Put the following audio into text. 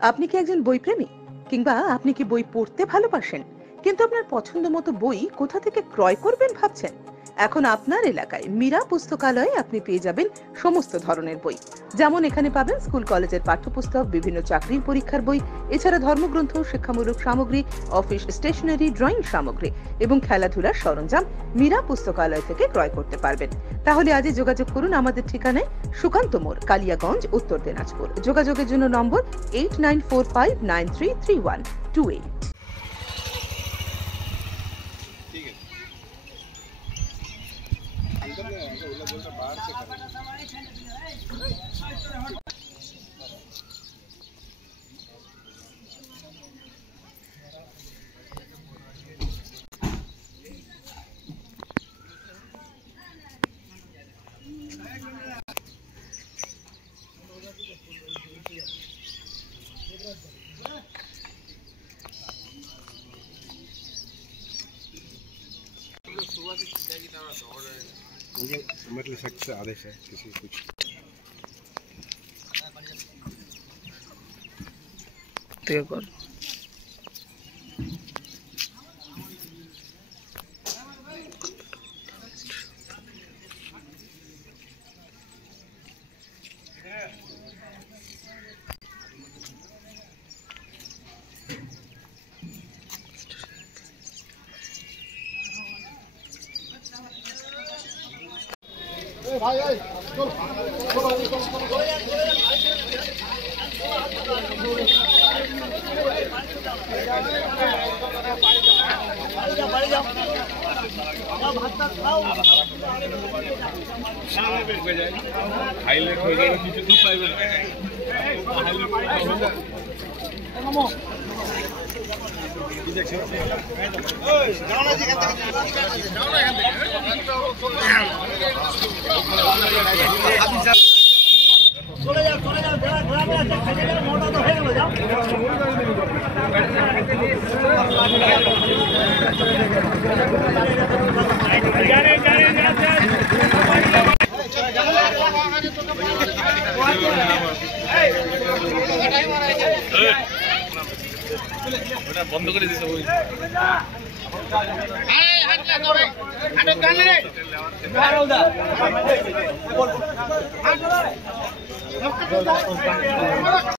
আপনি কি একজন বই প্রেমী, কিংবা আপনি কি বই পড়তে ভালোবাসেন কিন্তু আপনার পছন্দ মতো বই কোথা থেকে ক্রয় করবেন ভাবছেন? এখন আপনার এলাকায় মীরা পুস্তকালয়ে আপনি পেয়ে যাবেন সমস্ত ধরনের বই। যেমন এখানে পাবেন স্কুল কলেজের পাঠ্যপুস্তক, বিভিন্ন চাকরির পরীক্ষার বই, এছাড়া ধর্মগ্রন্থ, শিক্ষামূলক সামগ্রী, অফিস স্টেশনারি, ড্রয়িং সামগ্রী এবং খেলাধুলার সরঞ্জাম মীরা পুস্তকালয় থেকে ক্রয় করতে পারবেন। তাহলে আজই যোগাযোগ করুন আমাদের ঠিকানায়, সুকান্ত মোড়, কালিয়াগঞ্জ, উত্তর দিনাজপুর। যোগাযোগের জন্য নম্বর 8945933128। मतलब सख्त से आदेश है किसी कुछ देखो भाई भाई हाईलाइट हो जाएगा नीचे तो प्राइवेट বন্ধ করে দিতে হবে।